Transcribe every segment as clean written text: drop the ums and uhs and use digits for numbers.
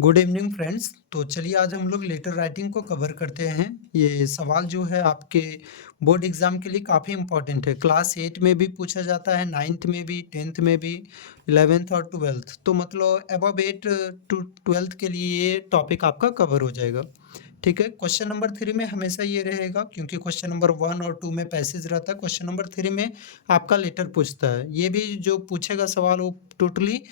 Good evening friends. तो चलिए आज हम लोग लेटर राइटिंग को कवर करते हैं। ये सवाल जो है आपके बोर्ड एग्जाम के लिए काफ़ी इंपॉर्टेंट है। क्लास 8 में भी पूछा जाता है, 9th में भी, 10th में भी, 11th और 12th। तो मतलब अबव 8 टू 12th के लिए ये टॉपिक आपका कवर हो जाएगा। ठीक है। क्वेश्चन नंबर 3 में हमेशा ये रहेगा, क्योंकि क्वेश्चन नंबर 1 और 2 में पैसेज रहता है। क्वेश्चन नंबर 3 में आपका लेटर पूछता है। ये भी जो पूछेगा सवाल वो टोटली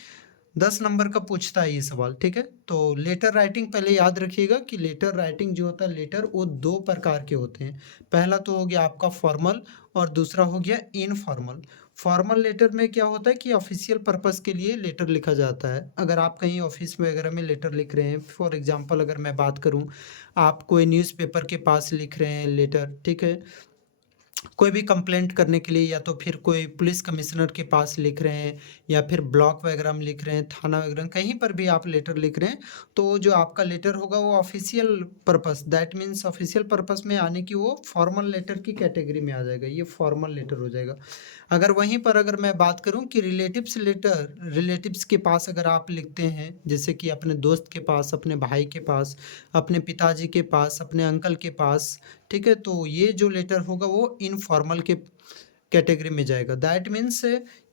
10 नंबर का पूछता है ये सवाल। ठीक है। तो लेटर राइटिंग पहले याद रखिएगा कि लेटर राइटिंग जो होता है लेटर, वो दो प्रकार के होते हैं। पहला तो हो गया आपका फॉर्मल और दूसरा हो गया इनफॉर्मल। फॉर्मल लेटर में क्या होता है कि ऑफिशियल पर्पस के लिए लेटर लिखा जाता है। अगर आप कहीं ऑफिस वगैरह में लेटर लिख रहे हैं, फॉर एग्जांपल अगर मैं बात करूं, आप कोई न्यूज़पेपर के पास लिख रहे हैं लेटर। ठीक है। कोई भी कंप्लेंट करने के लिए, या तो फिर कोई पुलिस कमिश्नर के पास लिख रहे हैं, या फिर ब्लॉक वगैरह में लिख रहे हैं, थाना वगैरह में, कहीं पर भी आप लेटर लिख रहे हैं, तो जो आपका लेटर होगा वो official purpose, that means official purpose में आने की वो फॉर्मल लेटर की कैटेगरी में आ जाएगा। ये फॉर्मल लेटर हो जाएगा। अगर वहीं पर अगर मैं बात करूं कि रिलेटिव्स लेटर, रिलेटिव्स के पास अगर आप लिखते हैं, जैसे कि अपने दोस्त के पास, अपने भाई के पास, अपने पिताजी के पास, अपने अंकल के पास, ठीक है, तो ये जो लेटर होगा वो इनफॉर्मल के कैटेगरी में जाएगा। दैट मीन्स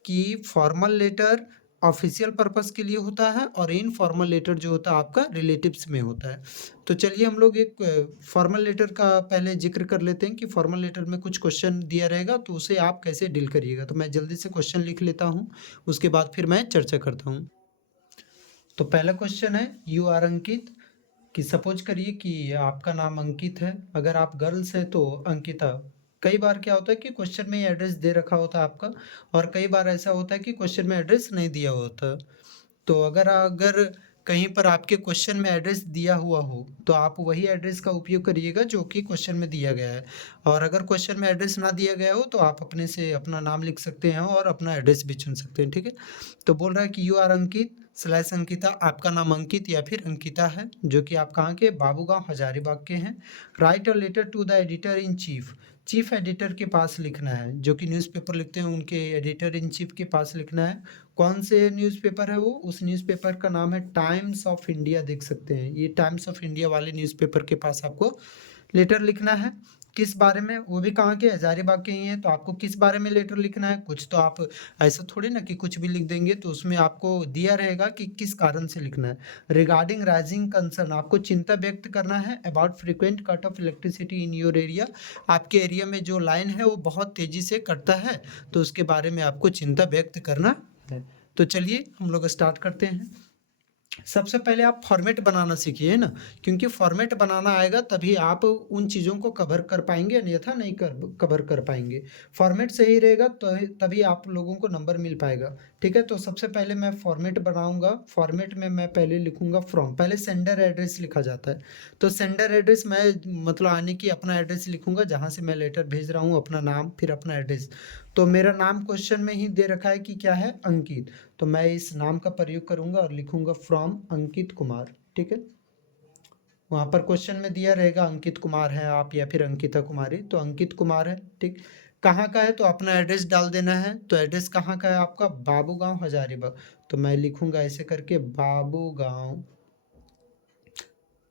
कि फॉर्मल लेटर ऑफिशियल पर्पस के लिए होता है और इनफॉर्मल लेटर जो होता है आपका रिलेटिव्स में होता है। तो चलिए हम लोग एक फॉर्मल लेटर का पहले जिक्र कर लेते हैं कि फॉर्मल लेटर में कुछ क्वेश्चन दिया रहेगा, तो उसे आप कैसे डील करिएगा। तो मैं जल्दी से क्वेश्चन लिख लेता हूँ, उसके बाद फिर मैं चर्चा करता हूँ। तो पहला क्वेश्चन है, यू आर अंकित। कि सपोज करिए कि आपका नाम अंकित है। अगर आप गर्ल्स है तो अंकिता। कई बार क्या होता है कि क्वेश्चन में एड्रेस दे रखा होता है आपका, और कई बार ऐसा होता है कि क्वेश्चन में एड्रेस नहीं दिया होता। तो अगर अगर कहीं पर आपके क्वेश्चन में एड्रेस दिया हुआ हो, तो आप वही एड्रेस का उपयोग करिएगा जो कि क्वेश्चन में दिया गया है। और अगर क्वेश्चन में एड्रेस ना दिया गया हो, तो आप अपने से अपना नाम लिख सकते हैं और अपना एड्रेस भी चुन सकते हैं। ठीक है। तो बोल रहा है कि you are Ankit slash Ankita. आपका नाम अंकित या फिर अंकिता है, जो कि आप कहाँ के, बाबूगांव हजारीबाग के हैं। Write a letter to the editor in chief. Chief editor के पास लिखना है, जो कि न्यूज़पेपर लिखते हैं उनके एडिटर इन चीफ के पास लिखना है। कौन से न्यूज़पेपर है वो, उस न्यूज़पेपर का नाम है टाइम्स ऑफ इंडिया। देख सकते हैं, ये टाइम्स ऑफ इंडिया वाले न्यूज़पेपर के पास आपको लेटर लिखना है। किस बारे में, वो भी कहाँ के, हजारीबाग के ही हैं, तो आपको किस बारे में लेटर लिखना है। कुछ तो आप ऐसा थोड़ी ना कि कुछ भी लिख देंगे, तो उसमें आपको दिया रहेगा कि किस कारण से लिखना है। रिगार्डिंग राइजिंग कंसर्न, आपको चिंता व्यक्त करना है about frequent cut off electricity in your area. आपके एरिया में जो लाइन है वो बहुत तेज़ी से कटता है, तो उसके बारे में आपको चिंता व्यक्त करना है। तो चलिए हम लोग स्टार्ट करते हैं। सबसे पहले आप फॉर्मेट बनाना सीखिए ना, क्योंकि फॉर्मेट बनाना आएगा तभी आप उन चीज़ों को कवर कर पाएंगे, अन्यथा नहीं कवर कर पाएंगे। फॉर्मेट सही रहेगा तो तभी आप लोगों को नंबर मिल पाएगा। ठीक है। तो सबसे पहले मैं फॉर्मेट बनाऊंगा। फॉर्मेट में मैं पहले लिखूंगा फ्रॉम। पहले सेंडर एड्रेस लिखा जाता है, तो सेंडर एड्रेस मैं मतलब आने की अपना एड्रेस लिखूंगा, जहाँ से मैं लेटर भेज रहा हूँ, अपना नाम फिर अपना एड्रेस। तो मेरा नाम क्वेश्चन में ही दे रखा है कि क्या है, अंकित। तो मैं इस नाम का प्रयोग करूंगा और लिखूंगा फ्रॉम अंकित कुमार। ठीक है। वहाँ पर क्वेश्चन में दिया रहेगा अंकित कुमार है आप या फिर अंकिता कुमारी, तो अंकित कुमार है। ठीक। कहाँ का है, तो अपना एड्रेस डाल देना है। तो एड्रेस कहाँ का है आपका, बाबूगांव हजारीबाग। तो मैं लिखूंगा ऐसे करके, बाबूगांव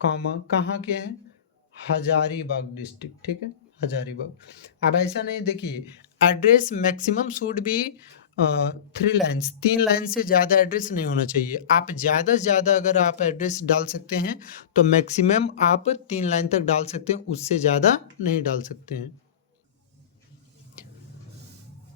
कॉमा कहाँ के हैं, हजारीबाग डिस्ट्रिक्ट। ठीक है। हजारीबाग। अब ऐसा नहीं, देखिए address maximum should be 3 lines. 3 line से ज़्यादा एड्रेस नहीं होना चाहिए। आप ज़्यादा से ज़्यादा अगर आप एड्रेस डाल सकते हैं, तो मैक्सिमम आप 3 लाइन तक डाल सकते हैं, उससे ज़्यादा नहीं डाल सकते हैं।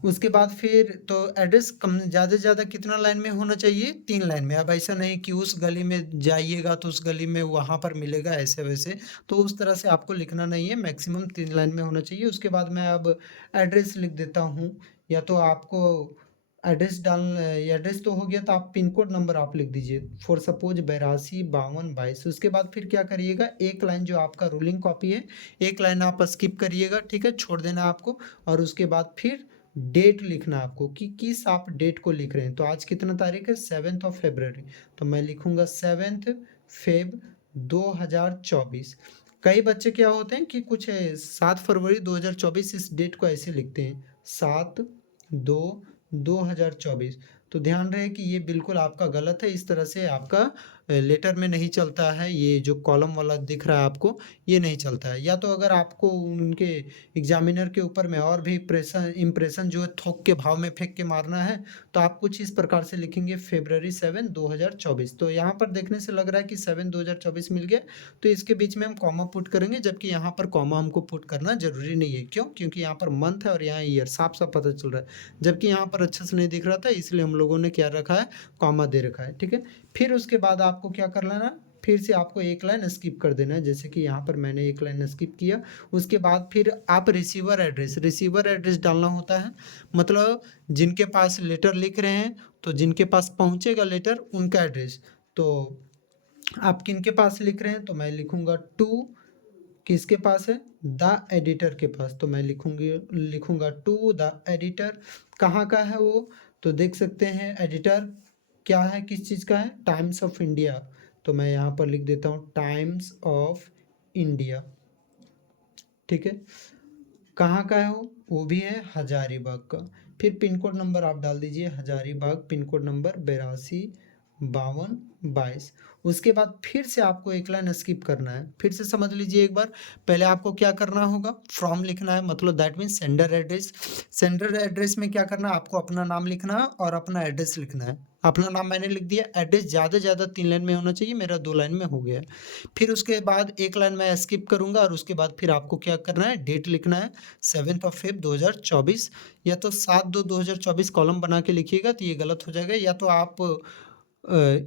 उसके बाद फिर तो एड्रेस कम ज़्यादा से ज़्यादा कितना लाइन में होना चाहिए, 3 लाइन में। अब ऐसा नहीं कि उस गली में जाइएगा तो उस गली में वहाँ पर मिलेगा, ऐसे वैसे तो उस तरह से आपको लिखना नहीं है। मैक्सिमम 3 लाइन में होना चाहिए। उसके बाद मैं अब एड्रेस लिख देता हूँ। या तो आपको एड्रेस एड्रेस तो हो गया, तो आप पिन कोड नंबर आप लिख दीजिए, फॉर सपोज 82 52 22। उसके बाद फिर क्या करिएगा, एक लाइन जो आपका रूलिंग कॉपी है, एक लाइन आप स्किप करिएगा। ठीक है, छोड़ देना आपको। और उसके बाद फिर डेट लिखना आपको कि किस आप डेट को लिख रहे हैं। तो आज कितना तारीख है, 7 फरवरी। तो मैं लिखूंगा 7 फेब 2024। कई बच्चे क्या होते हैं कि कुछ 7 फरवरी 2024 इस डेट को ऐसे लिखते हैं, 7/2/2024। तो ध्यान रहे कि ये बिल्कुल आपका गलत है, इस तरह से आपका लेटर में नहीं चलता है। ये जो कॉलम वाला दिख रहा है आपको, ये नहीं चलता है। या तो अगर आपको उनके एग्जामिनर के ऊपर में और भी प्रेशन इम्प्रेशन जो है थोक के भाव में फेंक के मारना है, तो आप कुछ इस प्रकार से लिखेंगे फरवरी 7 2024। तो यहाँ पर देखने से लग रहा है कि 7 2024 मिल गया, तो इसके बीच में हम कॉमा पुट करेंगे, जबकि यहाँ पर कॉमा हमको पुट करना जरूरी नहीं है। क्यों? क्योंकि यहाँ पर मंथ है और यहाँ ईयर साफ साफ पता चल रहा है, जबकि यहाँ पर अच्छे से नहीं दिख रहा था, इसलिए हम लोगों ने क्या रखा है, कॉमा दे रखा है। ठीक है, फिर उसके बाद आपको क्या कर लेना, फिर से आपको एक लाइन स्किप कर देना है, जैसे कि यहाँ पर मैंने एक लाइन स्किप किया। उसके बाद फिर आप रिसीवर एड्रेस डालना होता है, मतलब जिनके पास लेटर लिख रहे हैं, तो जिनके पास पहुँचेगा लेटर उनका एड्रेस। तो आप किनके पास लिख रहे हैं, तो मैं लिखूंगा टू, किसके पास है, द एडिटर के पास, तो मैं लिखूंगा टू द एडिटर। कहाँ का है वो, तो देख सकते हैं एडिटर क्या है, किस चीज़ का है, टाइम्स ऑफ इंडिया। तो मैं यहाँ पर लिख देता हूँ टाइम्स ऑफ इंडिया। ठीक है, कहाँ का है वो भी है हजारीबाग का। फिर पिन कोड नंबर आप डाल दीजिए, हजारीबाग पिन कोड नंबर 825222। उसके बाद फिर से आपको एक लाइन स्किप करना है, फिर से समझ लीजिए एक बार। पहले आपको क्या करना होगा, फ्रॉम लिखना है, मतलब that means sender address. Sender address में क्या करना है, आपको अपना नाम लिखना है और अपना एड्रेस लिखना है। अपना नाम मैंने लिख दिया, एड्रेस ज़्यादा से ज़्यादा 3 लाइन में होना चाहिए, मेरा 2 लाइन में हो गया है। फिर उसके बाद एक लाइन मैं स्किप करूंगा और उसके बाद फिर आपको क्या करना है, डेट लिखना है 7 2024, या तो 7/2/2024 कॉलम बना के लिखिएगा, तो ये गलत हो जाएगा। या तो आप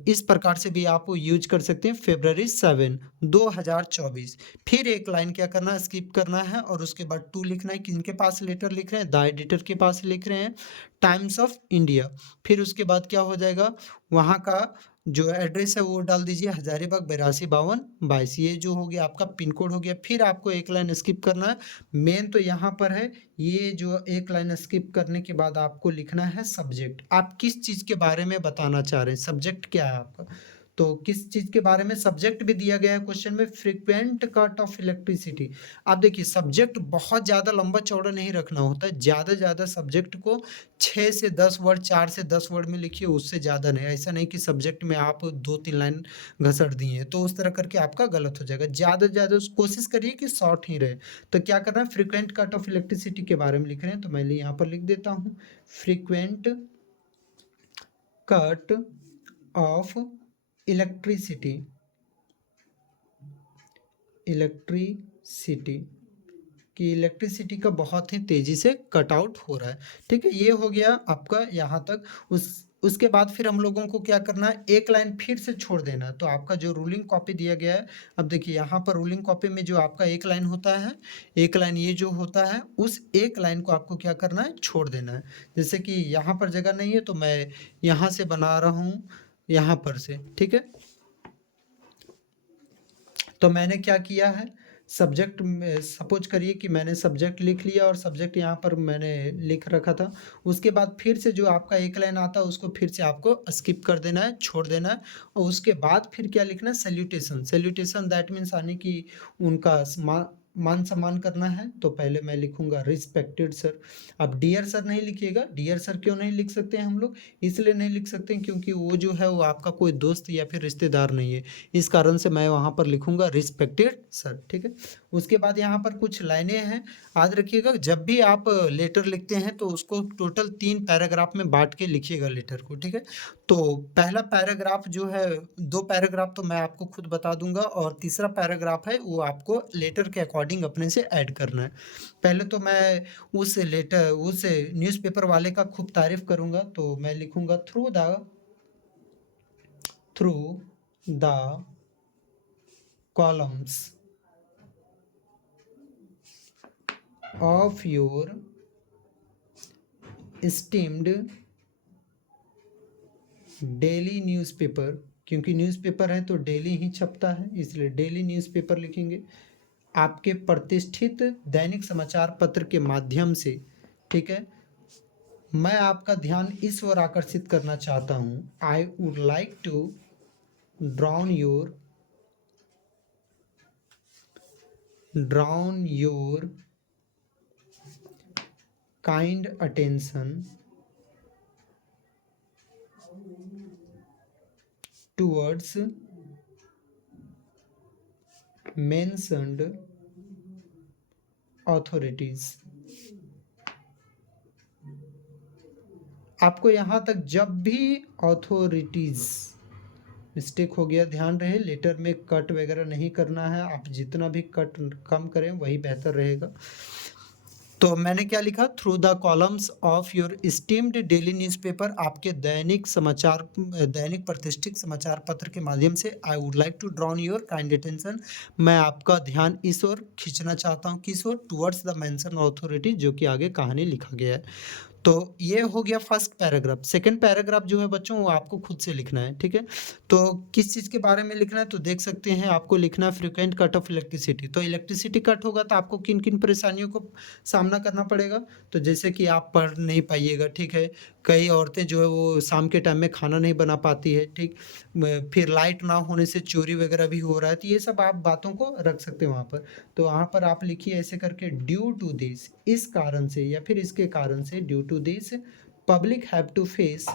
इस प्रकार से भी आप यूज कर सकते हैं, फरवरी 7 2024। फिर एक लाइन क्या करना है, स्किप करना है और उसके बाद टू लिखना है, किनके पास लेटर लिख रहे हैं, द एडिटर के पास लिख रहे हैं, टाइम्स ऑफ इंडिया। फिर उसके बाद क्या हो जाएगा, वहाँ का जो एड्रेस है वो डाल दीजिए, हजारीबाग 825222। ये जो हो गया आपका पिन कोड हो गया। फिर आपको एक लाइन स्किप करना है, मेन तो यहाँ पर है, ये जो एक लाइन स्किप करने के बाद आपको लिखना है सब्जेक्ट। आप किस चीज़ के बारे में बताना चाह रहे हैं, सब्जेक्ट क्या है आपका, तो किस चीज़ के बारे में, सब्जेक्ट भी दिया गया है क्वेश्चन में, फ्रीक्वेंट कट ऑफ इलेक्ट्रिसिटी। आप देखिए सब्जेक्ट बहुत ज़्यादा लंबा चौड़ा नहीं रखना होता है, ज़्यादा ज़्यादा सब्जेक्ट को 6 से 10 वर्ड, 4 से 10 वर्ड में लिखिए, उससे ज़्यादा नहीं। ऐसा नहीं कि सब्जेक्ट में आप 2-3 लाइन घसड़ दिए, तो उस तरह करके आपका गलत हो जाएगा। ज़्यादा से ज़्यादा कोशिश करिए कि शॉर्ट ही रहे। तो क्या करना है, फ्रीक्वेंट कट ऑफ इलेक्ट्रिसिटी के बारे में लिख रहे हैं, तो मैं यहाँ पर लिख देता हूँ frequent cut off electricity, electricity कि इलेक्ट्रिसिटी का बहुत ही तेज़ी से कट आउट हो रहा है। ठीक है, ये हो गया आपका यहाँ तक। उसके बाद फिर हम लोगों को क्या करना है, एक लाइन फिर से छोड़ देना है। तो आपका जो रूलिंग कॉपी दिया गया है, अब देखिए यहाँ पर रूलिंग कॉपी में जो आपका एक लाइन होता है, एक लाइन ये जो होता है, उस एक लाइन को आपको क्या करना है, छोड़ देना है। जैसे कि यहाँ पर जगह नहीं है, तो मैं यहाँ से बना रहा हूँ, यहाँ पर से। ठीक है, तो मैंने क्या किया है, सब्जेक्ट में सपोज करिए कि मैंने सब्जेक्ट लिख लिया और सब्जेक्ट यहाँ पर मैंने लिख रखा था। उसके बाद फिर से जो आपका एक लाइन आता है उसको फिर से आपको स्किप कर देना है, छोड़ देना है। और उसके बाद फिर क्या लिखना है, सैल्यूटेशन। सैल्यूटेशन दैट मीन्स आने की उनका मान सम्मान करना है। तो पहले मैं लिखूंगा रिस्पेक्टेड सर। अब डियर सर नहीं लिखिएगा, डियर सर क्यों नहीं लिख सकते हैं हम लोग, इसलिए नहीं लिख सकते हैं क्योंकि वो जो है वो आपका कोई दोस्त या फिर रिश्तेदार नहीं है, इस कारण से मैं वहाँ पर लिखूंगा रिस्पेक्टेड सर। ठीक है, उसके बाद यहाँ पर कुछ लाइनें हैं, याद रखिएगा। जब भी आप लेटर लिखते हैं तो उसको टोटल 3 पैराग्राफ में बांट के लिखिएगा लेटर को। ठीक है, तो पहला पैराग्राफ जो है, 2 पैराग्राफ तो मैं आपको खुद बता दूंगा, और तीसरा पैराग्राफ है वो आपको लेटर के अकॉर्डिंग अपने से ऐड करना है। पहले तो मैं उस न्यूज़पेपर वाले का खूब तारीफ करूंगा, तो मैं लिखूंगा through the columns of your esteemed daily newspaper, क्योंकि न्यूज़पेपर है तो डेली ही छपता है, इसलिए डेली न्यूज़पेपर लिखेंगे, आपके प्रतिष्ठित दैनिक समाचार पत्र के माध्यम से। ठीक है, मैं आपका ध्यान इस ओर आकर्षित करना चाहता हूँ, I would like to drown your kind attention towards mentioned authorities. आपको यहाँ तक जब भी ऑथोरिटीज मिस्टेक हो गया, ध्यान रहे लेटर में कट वगैरह नहीं करना है, आप जितना भी कट कम करें वही बेहतर रहेगा। तो मैंने क्या लिखा, through the columns of your esteemed daily newspaper, आपके दैनिक प्रतिष्ठित समाचार पत्र के माध्यम से, I would like to drawn your kind attention, मैं आपका ध्यान इस ओर खींचना चाहता हूँ, किस ओर, टुवर्ड्स द मेंशन अथॉरिटी, जो कि आगे कहानी लिखा गया है। तो ये हो गया फर्स्ट पैराग्राफ। सेकंड पैराग्राफ जो है बच्चों वो आपको खुद से लिखना है, ठीक है। तो किस चीज़ के बारे में लिखना है, तो देख सकते हैं आपको लिखना है फ्रीक्वेंट कट ऑफ इलेक्ट्रिसिटी। तो इलेक्ट्रिसिटी कट होगा तो आपको किन किन परेशानियों को सामना करना पड़ेगा, तो जैसे कि आप पढ़ नहीं पाइएगा, ठीक है। कई औरतें जो है वो शाम के टाइम में खाना नहीं बना पाती है, ठीक। फिर लाइट ना होने से चोरी वगैरह भी हो रहा है, तो ये सब आप बातों को रख सकते हैं वहाँ पर। तो वहाँ पर आप लिखिए ऐसे करके, ड्यू टू दिस, इस कारण से या फिर इसके कारण से, due to this public have to face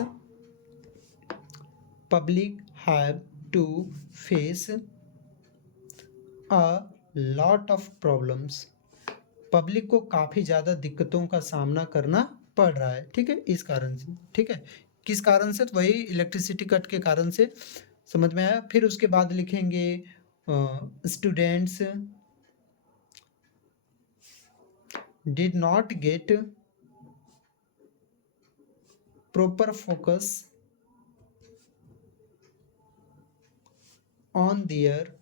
a lot of problems, public को काफ़ी ज़्यादा दिक्कतों का सामना करना पड़ रहा है, ठीक है, इस कारण से, ठीक है। किस कारण से, तो वही इलेक्ट्रिसिटी कट के कारण से, समझ में आया। फिर उसके बाद लिखेंगे students did not get proper focus on their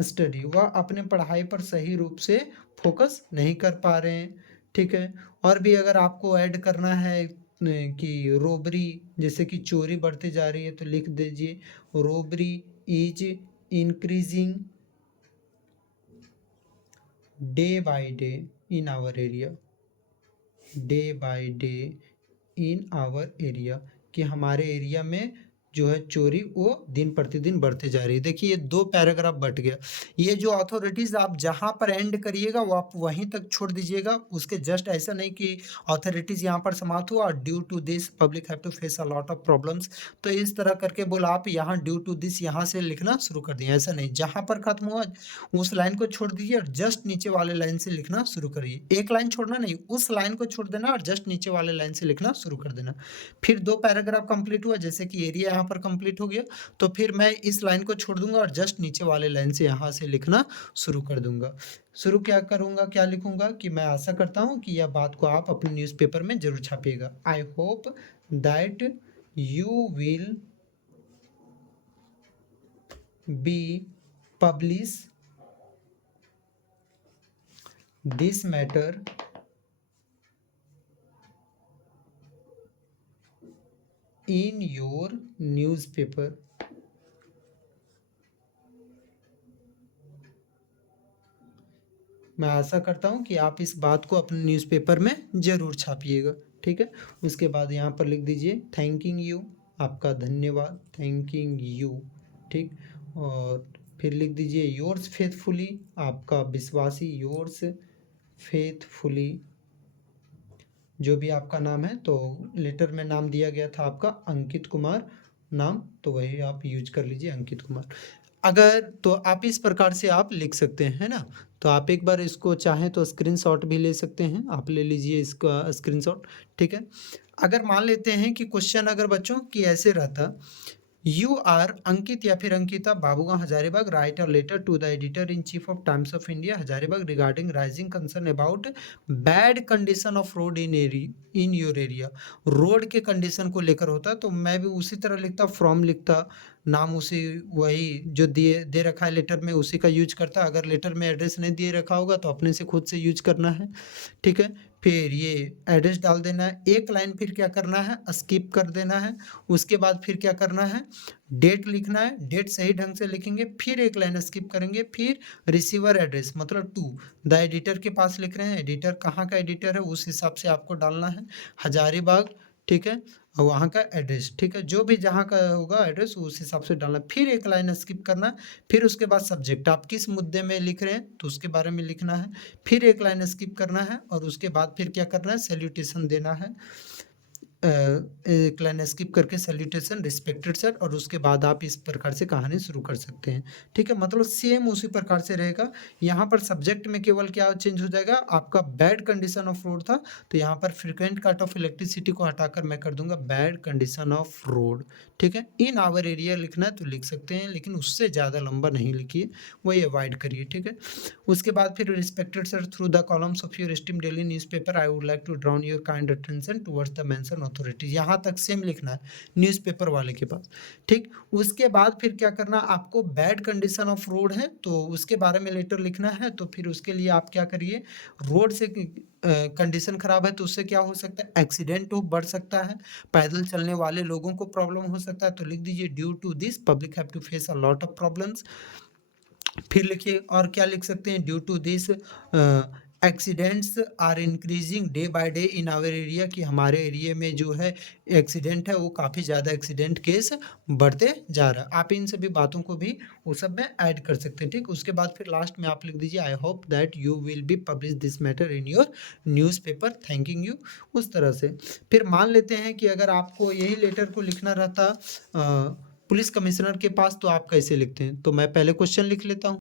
study, वह अपने पढ़ाई पर सही रूप से फोकस नहीं कर पा रहे हैं, ठीक है। और भी अगर आपको ऐड करना है कि रोबरी, जैसे कि चोरी बढ़ती जा रही है, तो लिख दीजिए robbery is increasing day by day in our area, day by day in our area, कि हमारे एरिया में जो है चोरी वो दिन प्रतिदिन बढ़ते जा रही है। देखिए ये दो पैराग्राफ बट गया। ये जो अथॉरिटीज आप जहाँ पर एंड करिएगा वो आप वहीं तक छोड़ दीजिएगा, उसके जस्ट ऐसा नहीं कि अथॉरिटीज यहाँ पर समाप्त हुआ और due to this public have to face a lot of problems, तो इस तरह करके बोला आप यहाँ ड्यू टू दिस यहाँ से लिखना शुरू कर दिए, ऐसा नहीं, जहाँ पर खत्म हुआ उस लाइन को छोड़ दीजिए और जस्ट नीचे वाले लाइन से लिखना शुरू करिए। एक लाइन छोड़ना नहीं, उस लाइन को छोड़ देना और जस्ट नीचे वाले लाइन से लिखना शुरू कर देना। फिर दो पैराग्राफ कंप्लीट हुआ, जैसे कि एरिया यहाँ पर कंप्लीट हो गया, तो फिर मैं इस लाइन को छोड़ दूंगा और जस्ट नीचे वाले लाइन से यहाँ से लिखना शुरू कर दूंगा। शुरू क्या करूंगा, क्या लिखूंगा, कि मैं आशा करता हूँ कि यह बात को आप अपने न्यूज़पेपर में जरूर छापिएगा। I hope that you will be publish this matter in your newspaper। मैं आशा करता हूँ कि आप इस बात को अपने न्यूज़पेपर में ज़रूर छापिएगा, ठीक है। उसके बाद यहाँ पर लिख दीजिए थैंकिंग यू, आपका धन्यवाद, थैंकिंग यू, ठीक। और फिर लिख दीजिए योर्स फेथफुली, आपका विश्वासी, योर्स फेथफुली, जो भी आपका नाम है, तो लेटर में नाम दिया गया था आपका अंकित कुमार नाम, तो वही आप यूज कर लीजिए अंकित कुमार। अगर तो आप इस प्रकार से आप लिख सकते हैं, है ना। तो आप एक बार इसको चाहें तो स्क्रीनशॉट भी ले सकते हैं, आप ले लीजिए इसका स्क्रीनशॉट, ठीक है। अगर मान लेते हैं कि क्वेश्चन अगर बच्चों की ऐसे रहता, यू आर अंकित या फिर Ankita Babugaon Hazaribagh, write a letter to the editor in chief of Times of India Hazaribagh regarding rising concern about bad condition of road in your area. Road के कंडीशन को लेकर होता, तो मैं भी उसी तरह लिखता, फ्रॉम लिखता, नाम उसी वही जो दिए दे रखा है लेटर में उसी का यूज करता। अगर लेटर में एड्रेस नहीं दिए रखा होगा तो अपने से खुद से यूज करना है, ठीक है। फिर ये एड्रेस डाल देना है, एक लाइन फिर क्या करना है, स्किप कर देना है। उसके बाद फिर क्या करना है, डेट लिखना है, डेट सही ढंग से लिखेंगे, फिर एक लाइन स्किप करेंगे, फिर रिसीवर एड्रेस मतलब टू द एडिटर के पास लिख रहे हैं, एडिटर कहाँ का एडिटर है उस हिसाब से आपको डालना है, हजारीबाग, ठीक है, और वहाँ का एड्रेस, ठीक है, जो भी जहाँ का होगा एड्रेस उस हिसाब से डालना, फिर एक लाइन स्किप करना, फिर उसके बाद सब्जेक्ट आप किस मुद्दे में लिख रहे हैं तो उसके बारे में लिखना है, फिर एक लाइन स्किप करना है और उसके बाद फिर क्या करना है, सैल्यूटेशन देना है। एक लाइन स्किप करके सैल्यूटेशन रिस्पेक्टेड सर, और उसके बाद आप इस प्रकार से कहानी शुरू कर सकते हैं। ठीक है, मतलब सेम उसी प्रकार से रहेगा। यहाँ पर सब्जेक्ट में केवल क्या चेंज हो जाएगा, आपका बैड कंडीशन ऑफ रोड था, तो यहाँ पर फ्रिक्वेंट कट ऑफ इलेक्ट्रिसिटी को हटाकर मैं कर दूंगा बैड कंडीशन ऑफ रोड। ठीक है, इन आवर एरिया लिखना है तो लिख सकते हैं, लेकिन उससे ज़्यादा लंबा नहीं लिखिए, वही अवॉइड करिए। ठीक है, उसके बाद फिर respected sir, through the columns of your esteemed daily newspaper I would like to drown your kind attention towards the mention authorities. यहाँ तक सेम लिखना है न्यूज़पेपर वाले के पास। ठीक, उसके बाद फिर क्या करना, आपको बैड कंडीशन ऑफ रोड है तो उसके बारे में लेटर लिखना है, तो फिर उसके लिए आप क्या करिए, रोड से कंडीशन खराब है तो उससे क्या हो सकता है, एक्सीडेंट हो बढ़ सकता है, पैदल चलने वाले लोगों को प्रॉब्लम हो सकता है, तो लिख दीजिए due to this public have to face a lot of problems. फिर लिखिए, और क्या लिख सकते हैं, due to this accidents are increasing day by day in our area, कि हमारे एरिया में जो है एक्सीडेंट है वो काफ़ी ज़्यादा एक्सीडेंट केस बढ़ते जा रहा है। आप इन सभी बातों को भी उस सब में ऐड कर सकते हैं। ठीक, उसके बाद फिर लास्ट में आप लिख दीजिए आई hope that you will be publish this matter in your newspaper, thanking you, उस तरह से। फिर मान लेते हैं कि अगर आपको यही लेटर को लिखना रहता पुलिस कमिश्नर के पास, तो आप कैसे लिखते हैं, तो मैं पहले क्वेश्चन लिख लेता हूँ।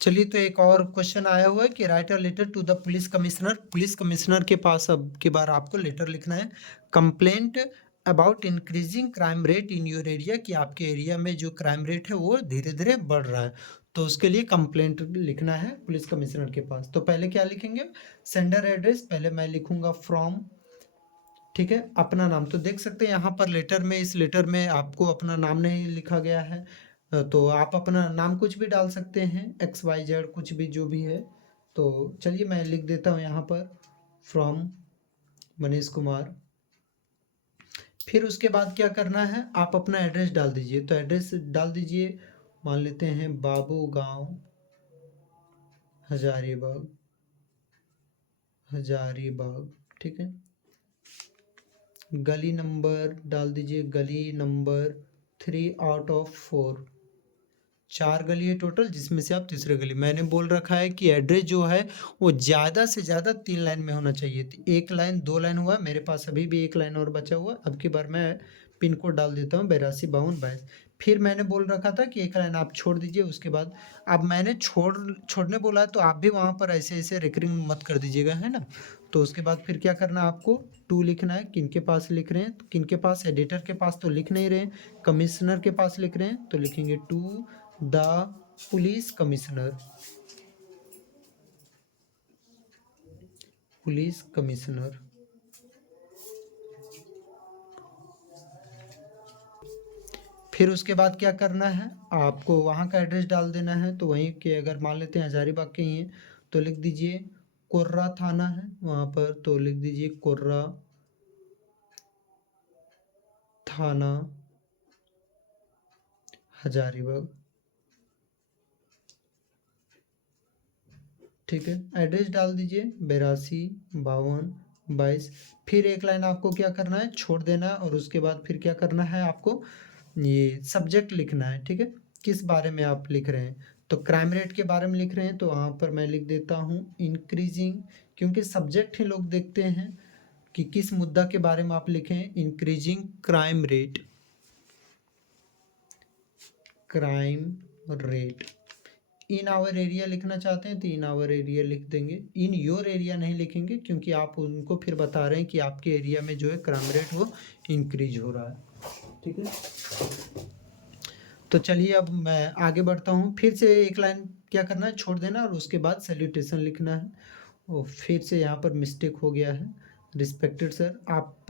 चलिए, तो एक और क्वेश्चन आया हुआ है कि write a letter to the police commissioner. Police commissioner के पास अब की बार आपको लेटर लिखना है, complaint about increasing crime rate in your area, कि आपके एरिया में जो क्राइम रेट है वो धीरे धीरे बढ़ रहा है, तो उसके लिए कंप्लेंट लिखना है पुलिस कमिश्नर के पास। तो पहले क्या लिखेंगे, सेंडर एड्रेस, पहले मैं लिखूंगा फ्रॉम। ठीक है, अपना नाम, तो देख सकते हैं यहाँ पर लेटर में, इस लेटर में आपको अपना नाम नहीं लिखा गया है, तो आप अपना नाम कुछ भी डाल सकते हैं, XYZ कुछ भी जो भी है। तो चलिए मैं लिख देता हूँ यहाँ पर फ्रॉम मनीष कुमार। फिर उसके बाद क्या करना है, आप अपना एड्रेस डाल दीजिए, तो एड्रेस डाल दीजिए, मान लेते हैं बाबू गांव हजारीबाग, हजारीबाग। ठीक है, गली नंबर डाल दीजिए, गली नंबर 3/4, 4 गली है टोटल, जिसमें से आप तीसरे गली। मैंने बोल रखा है कि एड्रेस जो है वो ज़्यादा से ज़्यादा 3 लाइन में होना चाहिए, तो 1 लाइन 2 लाइन हुआ, मेरे पास अभी भी 1 लाइन और बचा हुआ। अब की बार मैं पिन कोड डाल देता हूँ 825222। फिर मैंने बोल रखा था कि 1 लाइन आप छोड़ दीजिए, उसके बाद अब मैंने छोड़ने बोला है, तो आप भी वहाँ पर ऐसे ऐसे रेकरिंग मत कर दीजिएगा, है ना। तो उसके बाद फिर क्या करना है, आपको टू लिखना है, किन के पास लिख रहे हैं, तो किन के पास, एडिटर के पास तो लिख नहीं रहे हैं, कमिश्नर के पास लिख रहे हैं, तो लिखेंगे to the police commissioner, police commissioner. फिर उसके बाद क्या करना है, आपको वहाँ का एड्रेस डाल देना है, तो वहीं के अगर मान लेते हैं हजारीबाग के ही हैं, तो लिख दीजिए कोर्रा थाना है वहाँ पर, तो लिख दीजिए कोर्रा थाना हजारीबाग। ठीक है, एड्रेस डाल दीजिए 825222। फिर 1 लाइन आपको क्या करना है, छोड़ देना है, और उसके बाद फिर क्या करना है, आपको ये सब्जेक्ट लिखना है। ठीक है, किस बारे में आप लिख रहे हैं, तो क्राइम रेट के बारे में लिख रहे हैं, तो वहाँ पर मैं लिख देता हूँ इंक्रीजिंग, क्योंकि सब्जेक्ट ही लोग देखते हैं कि किस मुद्दा के बारे में आप लिखें, increasing crime rate, crime rate. In our area लिखना चाहते हैं तो इन आवर एरिया लिख देंगे, इन योर एरिया नहीं लिखेंगे, क्योंकि आप उनको फिर बता रहे हैं कि आपके एरिया में जो है क्राइम रेट वो इंक्रीज हो रहा है। ठीक है, तो चलिए अब मैं आगे बढ़ता हूँ। फिर से 1 लाइन क्या करना है, छोड़ देना, और उसके बाद सैल्यूटेशन लिखना है। और फिर से यहाँ पर मिस्टेक हो गया है, रिस्पेक्टेड सर, आप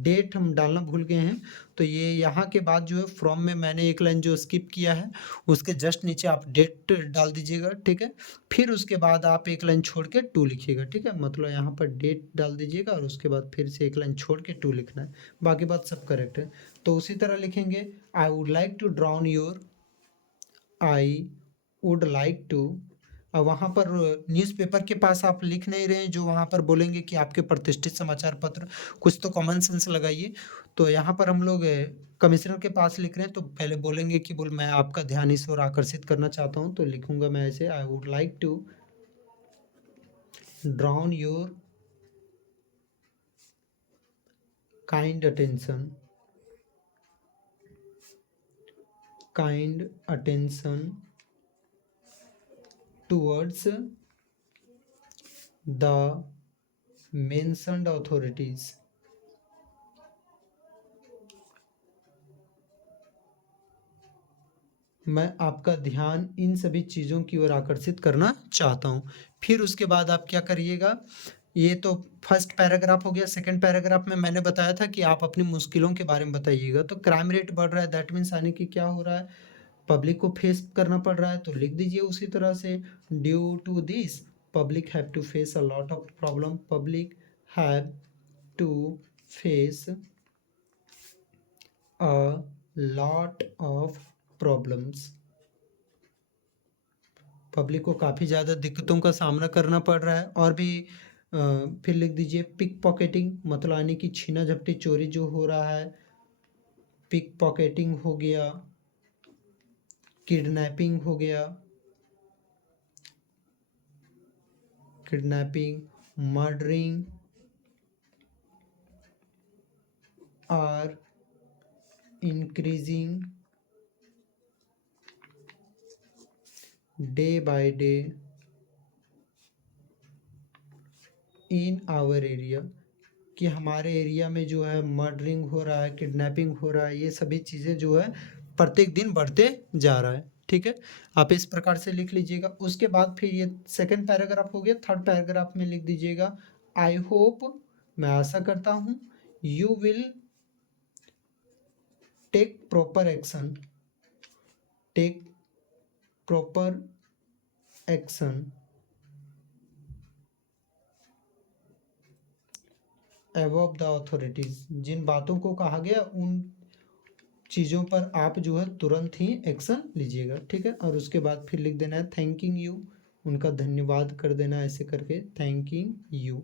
डेट हम डालना भूल गए हैं, तो ये यहाँ के बाद जो है फ्रॉम में मैंने 1 लाइन जो स्किप किया है, उसके जस्ट नीचे आप डेट डाल दीजिएगा। ठीक है, फिर उसके बाद आप 1 लाइन छोड़ के टू लिखिएगा। ठीक है, मतलब यहाँ पर डेट डाल दीजिएगा, और उसके बाद फिर से 1 लाइन छोड़ के टू लिखना है, बाकी बात सब करेक्ट है। तो उसी तरह लिखेंगे I would like to drown your, I would like to, और वहाँ पर न्यूज़पेपर के पास आप लिख नहीं रहे हैं, जो वहाँ पर बोलेंगे कि आपके प्रतिष्ठित समाचार पत्र, कुछ तो कॉमन सेंस लगाइए। तो यहाँ पर हम लोग कमिश्नर के पास लिख रहे हैं, तो पहले बोलेंगे कि बोल मैं आपका ध्यान इस ओर आकर्षित करना चाहता हूँ, तो लिखूंगा मैं ऐसे I would like to drown your kind attention towards the mentioned authorities. मैं आपका ध्यान इन सभी चीज़ों की ओर आकर्षित करना चाहता हूँ। फिर उसके बाद आप क्या करिएगा, ये तो फर्स्ट पैराग्राफ हो गया। सेकंड पैराग्राफ में मैंने बताया था कि आप अपनी मुश्किलों के बारे में बताइएगा। तो क्राइम रेट बढ़ रहा है, दैट मीन्स यानी कि क्या हो रहा है, पब्लिक को फेस करना पड़ रहा है, तो लिख दीजिए उसी तरह से, due to this public have to face a lot of problem, public have to face a lot of problems. Public को काफ़ी ज़्यादा दिक्कतों का सामना करना पड़ रहा है। और भी फिर लिख दीजिए पिक पॉकेटिंग, मतलब यानी कि छीना झपटी चोरी जो हो रहा है, पिक पॉकेटिंग हो गया, किडनैपिंग हो गया, kidnapping, murdering are increasing day by day in our area, कि हमारे एरिया में जो है मर्डरिंग हो रहा है, किडनैपिंग हो रहा है, ये सभी चीज़ें जो है प्रत्येक दिन बढ़ते जा रहा है। ठीक है, आप इस प्रकार से लिख लीजिएगा। उसके बाद फिर ये सेकंड पैराग्राफ हो गया। थर्ड पैराग्राफ में लिख दीजिएगा, आई होप, मैं आशा करता हूँ, you will take proper action, take proper action above the authorities. जिन बातों को कहा गया उन चीज़ों पर आप जो है तुरंत ही एक्शन लीजिएगा। ठीक है, और उसके बाद फिर लिख देना है थैंकिंग यू, उनका धन्यवाद कर देना ऐसे करके, थैंकिंग यू।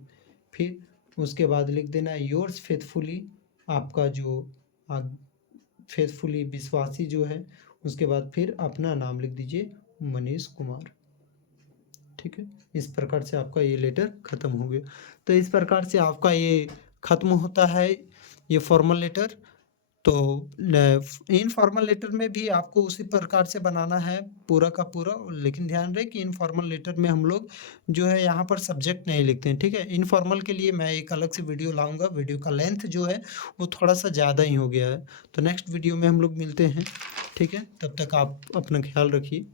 फिर उसके बाद लिख देना है योर्स फेथफुली, आपका जो फेथफुली विश्वासी जो है। उसके बाद फिर अपना नाम लिख दीजिए, मनीष कुमार। ठीक है, इस प्रकार से आपका ये लेटर ख़त्म हो गया। तो इस प्रकार से आपका ये ख़त्म होता है ये फॉर्मल लेटर। तो इनफॉर्मल लेटर में भी आपको उसी प्रकार से बनाना है पूरा का पूरा, लेकिन ध्यान रहे कि इनफॉर्मल लेटर में हम लोग जो है यहाँ पर सब्जेक्ट नहीं लिखते हैं। ठीक है, इनफॉर्मल के लिए मैं एक अलग से वीडियो लाऊंगा, वीडियो का लेंथ जो है वो थोड़ा सा ज़्यादा ही हो गया है। तो नेक्स्ट वीडियो में हम लोग मिलते हैं। ठीक है, तब तक आप अपना ख्याल रखिए।